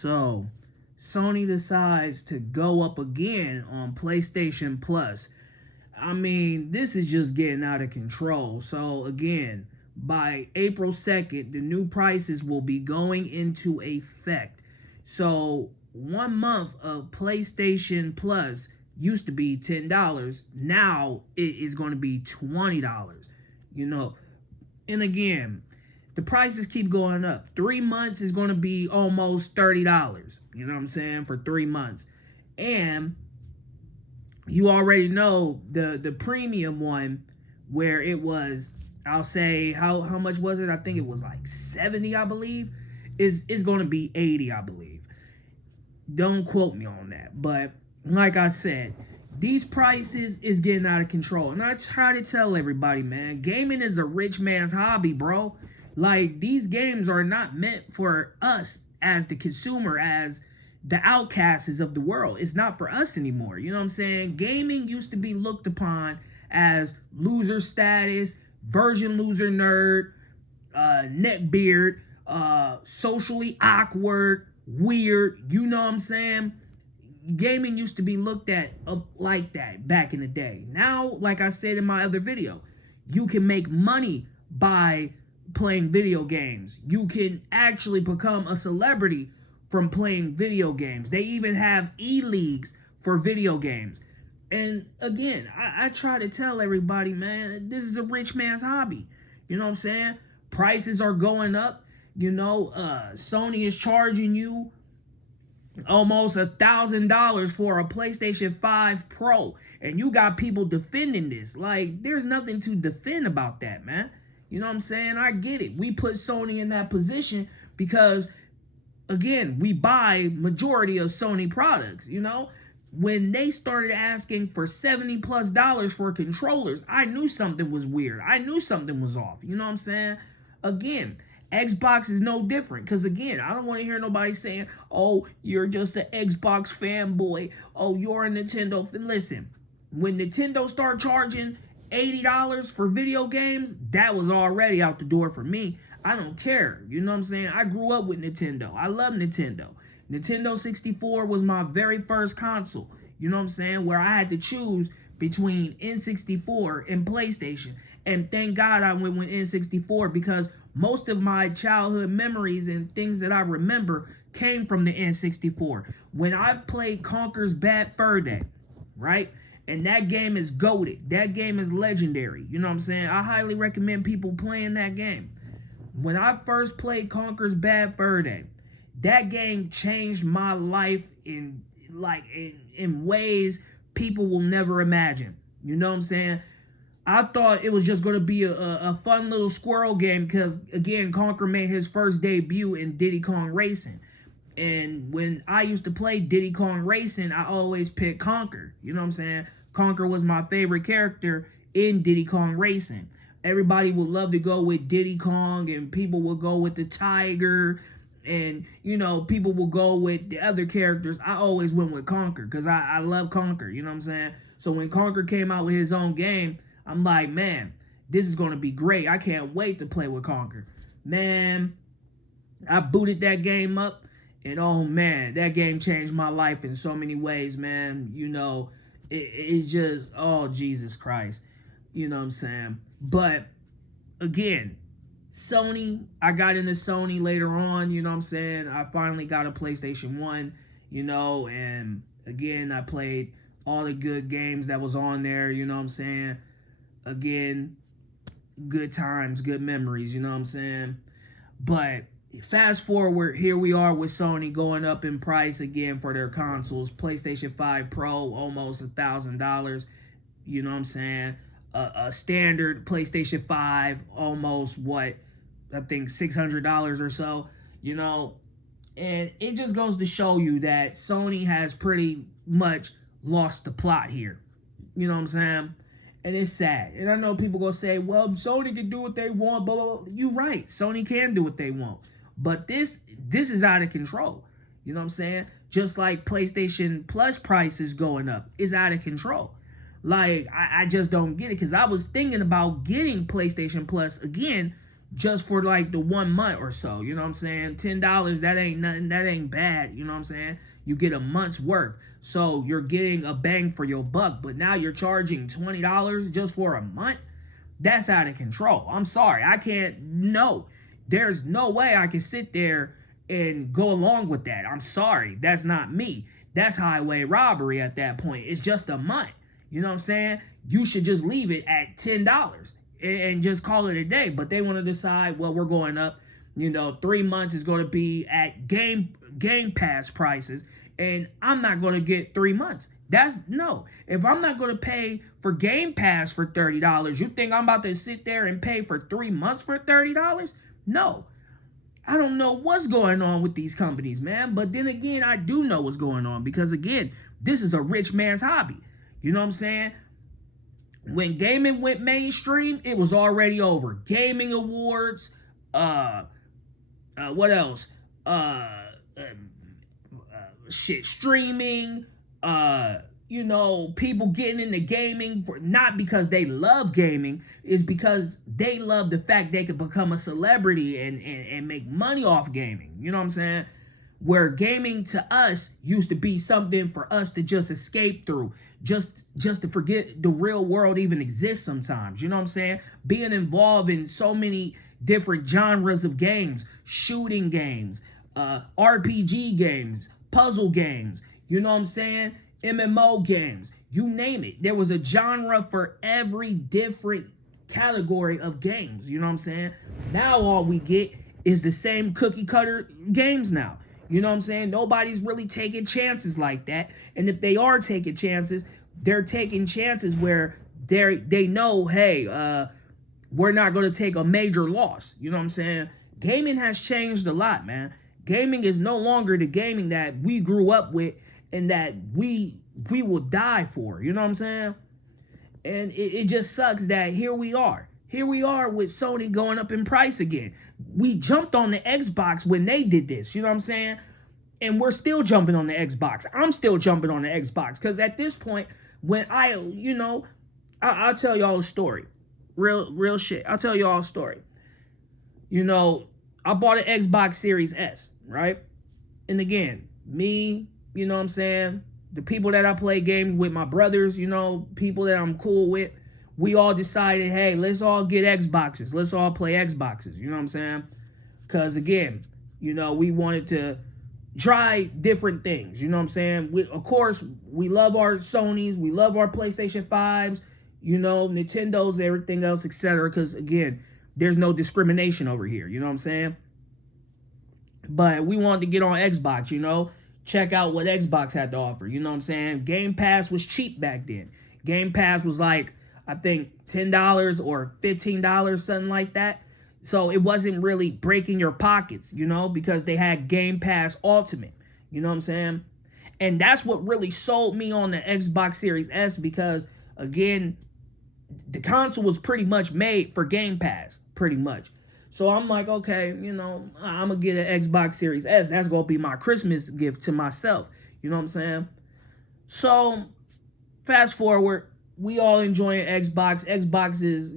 So, Sony decides to go up again on PlayStation Plus. I mean, this is just getting out of control. So, again, by April 2nd, the new prices will be going into effect. So, 1 month of PlayStation Plus used to be $10. Now it is going to be $20. You know, and again, the prices keep going up. 3 months is going to be almost $30. You know what I'm saying? For 3 months. And you already know the premium one where it was, I'll say, how much was it? I think it was like 70, I believe. Is going to be 80, I believe. Don't quote me on that. But like I said, these prices is getting out of control. And I try to tell everybody, man, gaming is a rich man's hobby, bro. Like, these games are not meant for us as the consumer, as the outcasts of the world. It's not for us anymore. You know what I'm saying? Gaming used to be looked upon as loser status, version loser nerd, neckbeard, socially awkward, weird. You know what I'm saying? Gaming used to be looked at like that back in the day. Now, like I said in my other video, you can make money by playing video games. You can actually become a celebrity from playing video games. They even have e-leagues for video games. And again, I try to tell everybody, man, this is a rich man's hobby. You know what I'm saying? Prices are going up. You know, Sony is charging you almost $1,000 for a PlayStation 5 Pro. And you got people defending this. Like, there's nothing to defend about that, man. You know what I'm saying? I get it. We put Sony in that position because, again, we buy majority of Sony products, you know? When they started asking for $70+ for controllers, I knew something was weird. I knew something was off. You know what I'm saying? Again, Xbox is no different. Because, again, I don't want to hear nobody saying, oh, you're just an Xbox fanboy. Oh, you're a Nintendo fan. Listen, when Nintendo started charging $80 for video games, that was already out the door for me. I don't care. You know what I'm saying? I grew up with Nintendo. I love Nintendo. Nintendo 64 was my very first console. You know what I'm saying? Where I had to choose between N64 and PlayStation. And thank God I went with N64 because most of my childhood memories and things that I remember came from the N64. When I played Conker's Bad Fur Day, right? And that game is goated. That game is legendary. You know what I'm saying? I highly recommend people playing that game. When I first played Conker's Bad Fur Day, that game changed my life in ways people will never imagine. You know what I'm saying? I thought it was just going to be a fun little squirrel game because, again, Conker made his first debut in Diddy Kong Racing. And when I used to play Diddy Kong Racing, I always picked Conker. You know what I'm saying? Conker was my favorite character in Diddy Kong Racing. Everybody would love to go with Diddy Kong, and people would go with the Tiger, and, you know, people will go with the other characters. I always went with Conker because I love Conker. You know what I'm saying? So when Conker came out with his own game, I'm like, man, this is going to be great. I can't wait to play with Conker. Man, I booted that game up. And oh man, that game changed my life in so many ways, man. You know, it's just, oh, Jesus Christ. You know what I'm saying? But again, Sony, I got into Sony later on, you know what I'm saying? I finally got a PlayStation 1, you know, and again, I played all the good games that was on there, you know what I'm saying? Again, good times, good memories, you know what I'm saying? But fast forward, here we are with Sony going up in price again for their consoles. PlayStation 5 Pro, almost $1,000. You know what I'm saying? A standard PlayStation 5, almost what? I think $600 or so. You know? And it just goes to show you that Sony has pretty much lost the plot here. You know what I'm saying? And it's sad. And I know people gonna say, well, Sony can do what they want, blah, blah, blah. You're right. Sony can do what they want. But this is out of control. You know what I'm saying? Just like PlayStation Plus prices going up is out of control. Like, I just don't get it. Because I was thinking about getting PlayStation Plus again just for like the 1 month or so. You know what I'm saying? $10, that ain't nothing. That ain't bad. You know what I'm saying? You get a month's worth. So you're getting a bang for your buck. But now you're charging $20 just for a month? That's out of control. I'm sorry. I can't. No. There's no way I can sit there and go along with that. I'm sorry. That's not me. That's highway robbery at that point. It's just a month. You know what I'm saying? You should just leave it at $10 and just call it a day. But they want to decide, well, we're going up. 3 months is going to be at Game Pass prices, and I'm not going to get 3 months. That's no. If I'm not going to pay for Game Pass for $30, you think I'm about to sit there and pay for 3 months for $30? No. I don't know what's going on with these companies, man. But then again, I do know what's going on because, again, this is a rich man's hobby. You know what I'm saying? When gaming went mainstream, it was already over. Gaming awards, what else? Streaming, people getting into gaming for not because they love gaming, is because they love the fact they could become a celebrity and make money off gaming. You know what I'm saying? Where gaming to us used to be something for us to just escape through, just to forget the real world even exists sometimes. You know what I'm saying? Being involved in so many different genres of games, shooting games, RPG games, puzzle games, you know what I'm saying? MMO games, you name it. There was a genre for every different category of games, you know what I'm saying? Now all we get is the same cookie cutter games now. You know what I'm saying? Nobody's really taking chances like that. And if they are taking chances, they're taking chances where they know, hey, we're not going to take a major loss. You know what I'm saying? Gaming has changed a lot, man. Gaming is no longer the gaming that we grew up with and that we will die for. You know what I'm saying? And it just sucks that here we are. Here we are with Sony going up in price again. We jumped on the Xbox when they did this. You know what I'm saying? And we're still jumping on the Xbox. I'm still jumping on the Xbox. Because at this point, when I'll tell y'all a story. Real shit. I'll tell y'all a story. I bought an Xbox Series S, right? And again, me, you know what I'm saying? The people that I play games with, my brothers, people that I'm cool with, we all decided, hey, let's all get Xboxes. Let's all play Xboxes. You know what I'm saying? Because, again, we wanted to try different things. You know what I'm saying? Of course, we love our Sonys. We love our PlayStation 5s, Nintendos, everything else, etc. Because, again, there's no discrimination over here. You know what I'm saying? But we wanted to get on Xbox, check out what Xbox had to offer. You know what I'm saying? Game Pass was cheap back then. Game Pass was like, I think $10 or $15, something like that. So it wasn't really breaking your pockets, because they had Game Pass Ultimate. You know what I'm saying? And that's what really sold me on the Xbox Series S because, again, the console was pretty much made for Game Pass, pretty much. So I'm like, okay, I'm going to get an Xbox Series S. That's going to be my Christmas gift to myself. You know what I'm saying? So fast forward, we all enjoying Xbox. Xbox is,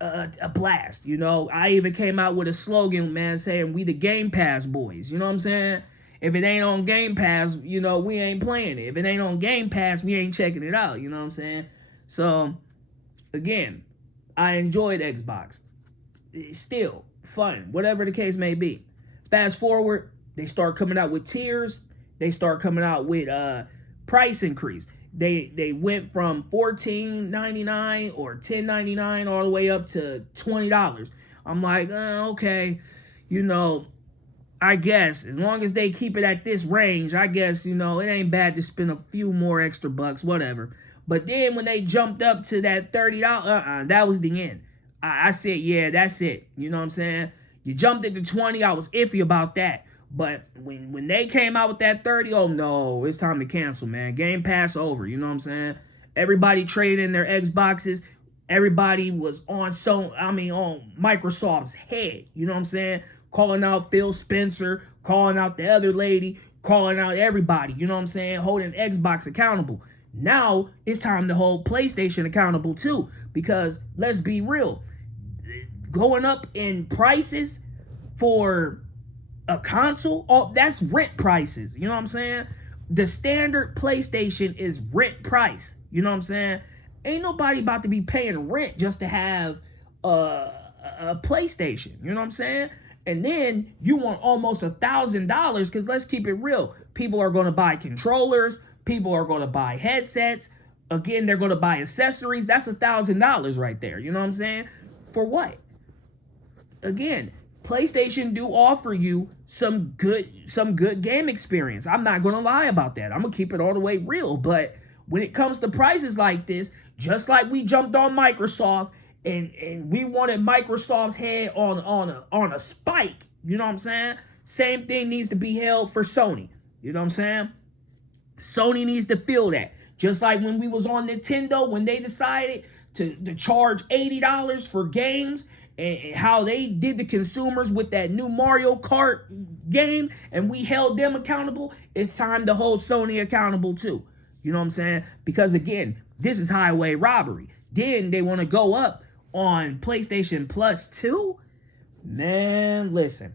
a blast. I even came out with a slogan, man, saying we the Game Pass boys. You know what I'm saying? If it ain't on Game Pass, we ain't playing it. If it ain't on Game Pass, we ain't checking it out. You know what I'm saying? So, again, I enjoyed Xbox. It's still fun, whatever the case may be. Fast forward, they start coming out with tiers. They start coming out with price increase. They went from $14.99 or $10.99 all the way up to $20. I'm like, okay, I guess as long as they keep it at this range, I guess, it ain't bad to spend a few more extra bucks, whatever. But then when they jumped up to that $30, that was the end. I said, yeah, that's it. You know what I'm saying? You jumped it to 20. I was iffy about that. But when they came out with that 30, oh no, it's time to cancel, man. Game Pass over. You know what I'm saying? Everybody traded in their Xboxes. Everybody was on Microsoft's head. You know what I'm saying? Calling out Phil Spencer, calling out the other lady, calling out everybody. You know what I'm saying? Holding Xbox accountable. Now it's time to hold PlayStation accountable too. Because let's be real. going up in prices for a console, that's rent prices. You know what I'm saying? The standard PlayStation is rent price. You know what I'm saying? Ain't nobody about to be paying rent just to have a PlayStation. You know what I'm saying? And then you want almost $1,000, because let's keep it real. People are going to buy controllers. People are going to buy headsets. Again, they're going to buy accessories. That's $1,000 right there. You know what I'm saying? For what? Again, PlayStation do offer you some good game experience. I'm not going to lie about that. I'm going to keep it all the way real. But when it comes to prices like this, just like we jumped on Microsoft and we wanted Microsoft's head on a spike, you know what I'm saying? Same thing needs to be held for Sony. You know what I'm saying? Sony needs to feel that. Just like when we was on Nintendo, when they decided to charge $80 for games, and how they did the consumers with that new Mario Kart game, and we held them accountable, it's time to hold Sony accountable too. You know what I'm saying? Because again, this is highway robbery. Then they want to go up on PlayStation Plus 2? Man, listen.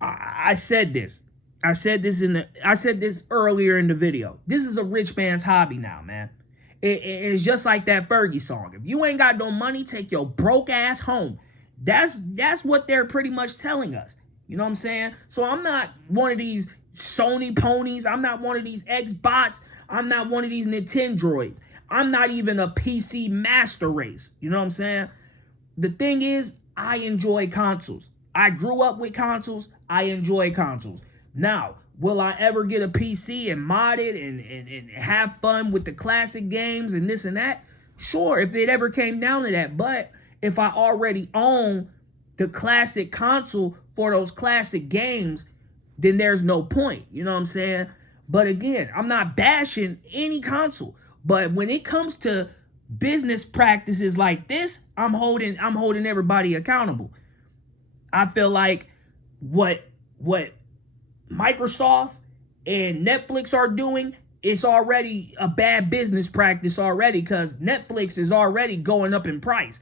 I said this. I said this earlier in the video. This is a rich man's hobby now, man. It's just like that Fergie song. If you ain't got no money, take your broke ass home. That's what they're pretty much telling us. You know what I'm saying? So I'm not one of these Sony ponies. I'm not one of these Xbots. I'm not one of these Nintendroids. I'm not even a PC master race. You know what I'm saying? The thing is, I enjoy consoles. I grew up with consoles. I enjoy consoles. Now, will I ever get a PC and mod it and have fun with the classic games and this and that? Sure, if it ever came down to that. But if I already own the classic console for those classic games, then there's no point. You know what I'm saying? But again, I'm not bashing any console. But when it comes to business practices like this, I'm holding everybody accountable. I feel like what Microsoft and Netflix are doing is already a bad business practice already, because Netflix is already going up in price.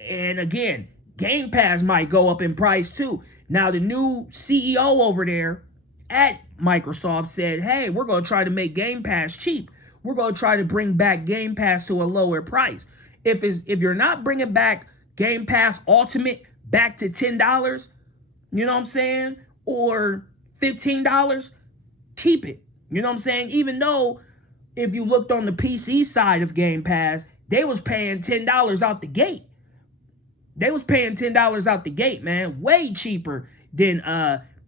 And again, Game Pass might go up in price too. Now, the new CEO over there at Microsoft said, hey, we're going to try to make Game Pass cheap. We're going to try to bring back Game Pass to a lower price. If you're not bringing back Game Pass Ultimate back to $10, you know what I'm saying? Or $15, keep it. You know what I'm saying? Even though if you looked on the PC side of Game Pass, they was paying $10 out the gate. They was paying $10 out the gate, man. Way cheaper than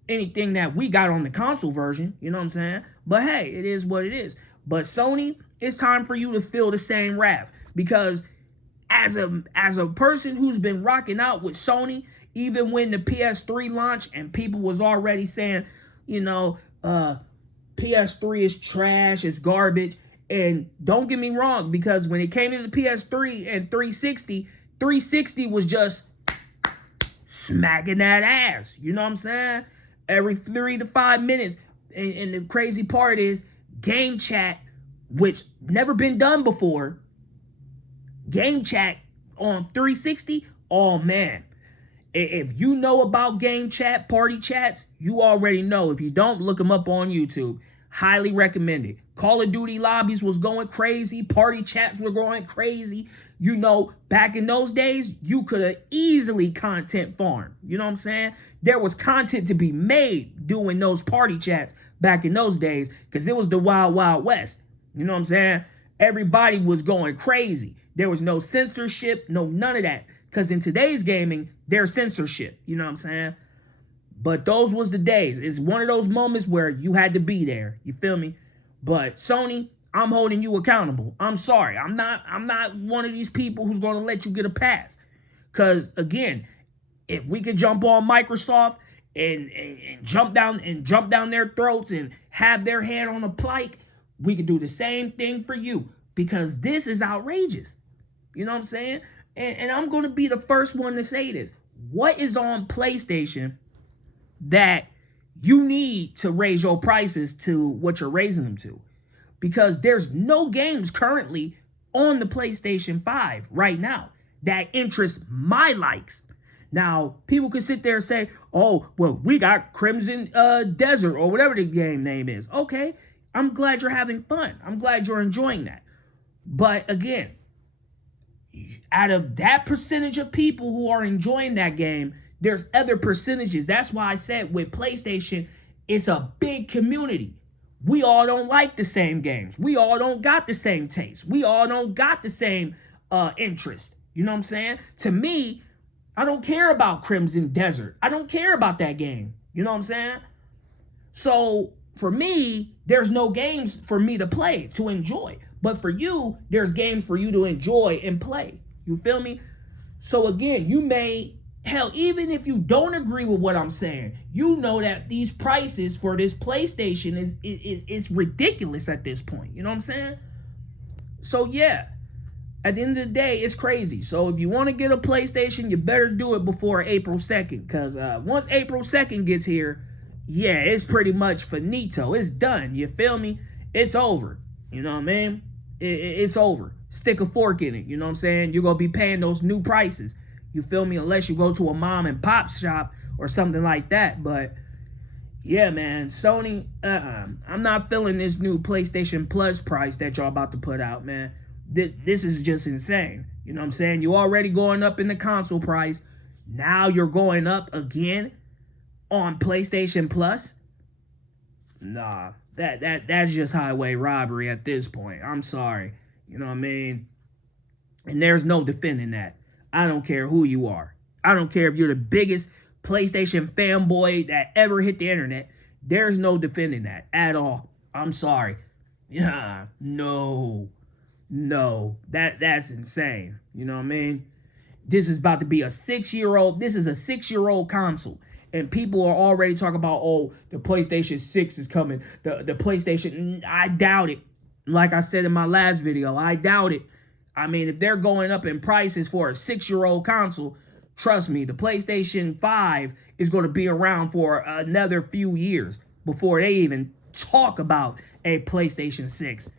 anything that we got on the console version. You know what I'm saying? But hey, it is what it is. But Sony, it's time for you to feel the same wrath. Because as a person who's been rocking out with Sony, even when the PS3 launched and people was already saying, you know, PS3 is trash, it's garbage. And don't get me wrong, because when it came to the PS3 and 360, 360 was just smacking that ass. You know what I'm saying? Every 3 to 5 minutes. And the crazy part is game chat, which never been done before. Game chat on 360, oh man. If you know about game chat, party chats, you already know. If you don't, look them up on YouTube. Highly recommend it. Call of Duty lobbies was going crazy. Party chats were going crazy. You know, back in those days, you could have easily content farmed. You know what I'm saying? There was content to be made doing those party chats back in those days, because it was the wild, wild west. You know what I'm saying? Everybody was going crazy. There was no censorship, none of that. Because in today's gaming, there's censorship. You know what I'm saying? But those was the days. It's one of those moments where you had to be there. You feel me? But Sony, I'm holding you accountable. I'm sorry. I'm not one of these people who's going to let you get a pass. Because again, if we could jump on Microsoft and jump down their throats and have their head on a pike, we could do the same thing for you. Because this is outrageous. You know what I'm saying? And I'm going to be the first one to say this. What is on PlayStation that you need to raise your prices to what you're raising them to? Because there's no games currently on the PlayStation 5 right now. that interest my likes. Now, people could sit there and say, oh, well, we got Crimson Desert or whatever the game name is. Okay, I'm glad you're having fun. I'm glad you're enjoying that. But again, out of that percentage of people who are enjoying that game, there's other percentages. That's why I said with PlayStation, it's a big community. We all don't like the same games. We all don't got the same taste. We all don't got the same interest. You know what I'm saying? To me, I don't care about Crimson Desert. I don't care about that game. You know what I'm saying? So for me, there's no games for me to play, to enjoy. But for you, there's games for you to enjoy and play. You feel me? So again, you may, hell, even if you don't agree with what I'm saying, you know that these prices for this PlayStation is ridiculous at this point. You know what I'm saying? So yeah, at the end of the day, it's crazy. So if you want to get a PlayStation, you better do it before April 2nd. Because once April 2nd gets here, yeah, it's pretty much finito. It's done. You feel me? It's over. You know what I mean? It's over. Stick a fork in it. You know what I'm saying? You're going to be paying those new prices. You feel me? Unless you go to a mom and pop shop or something like that. But yeah, man, Sony, I'm not feeling this new PlayStation Plus price that y'all about to put out, man. This is just insane. You know what I'm saying? You already going up in the console price. Now you're going up again on PlayStation Plus. Nah, that's just highway robbery at this point. I'm sorry. You know what I mean? And there's no defending that. I don't care who you are. I don't care if you're the biggest PlayStation fanboy that ever hit the internet. There's no defending that at all. I'm sorry. Yeah, no, that's insane. You know what I mean? This is about to be a 6-year-old. This is a 6-year-old console. And people are already talking about, oh, the PlayStation 6 is coming. The PlayStation, I doubt it. Like I said in my last video, I doubt it. I mean, if they're going up in prices for a 6-year-old console, trust me, the PlayStation 5 is going to be around for another few years before they even talk about a PlayStation 6.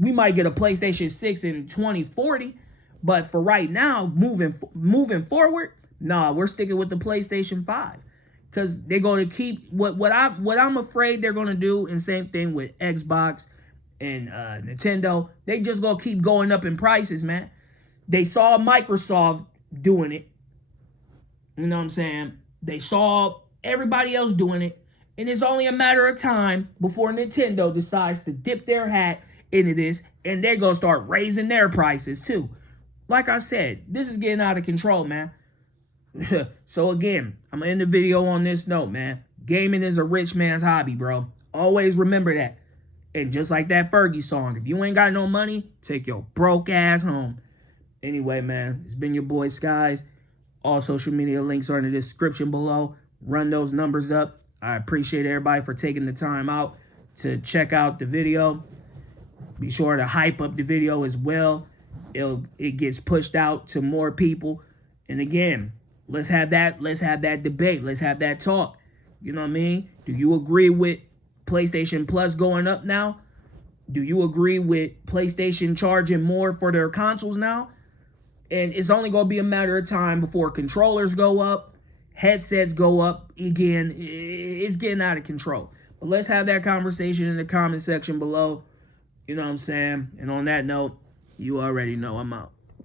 We might get a PlayStation 6 in 2040, but for right now, moving forward, nah, we're sticking with the PlayStation 5. Because they're going to keep what I'm afraid they're going to do, and same thing with Xbox and Nintendo. They just going to keep going up in prices, man. They saw Microsoft doing it. You know what I'm saying? They saw everybody else doing it. And it's only a matter of time before Nintendo decides to dip their hat into this, and they're going to start raising their prices too. Like I said, this is getting out of control, man. So again, I'm going to end the video on this note, man. Gaming is a rich man's hobby, bro. Always remember that. And just like that Fergie song, if you ain't got no money, take your broke ass home. Anyway, man, it's been your boy Skiez. All social media links are in the description below. Run those numbers up. I appreciate everybody for taking the time out to check out the video. Be sure to hype up the video as well. It gets pushed out to more people. And again, let's have that debate. Let's have that talk. You know what I mean? Do you agree with PlayStation Plus going up now? Do you agree with PlayStation charging more for their consoles now? And it's only going to be a matter of time before controllers go up, headsets go up. Again, it's getting out of control. But let's have that conversation in the comment section below. You know what I'm saying? And on that note, you already know I'm out.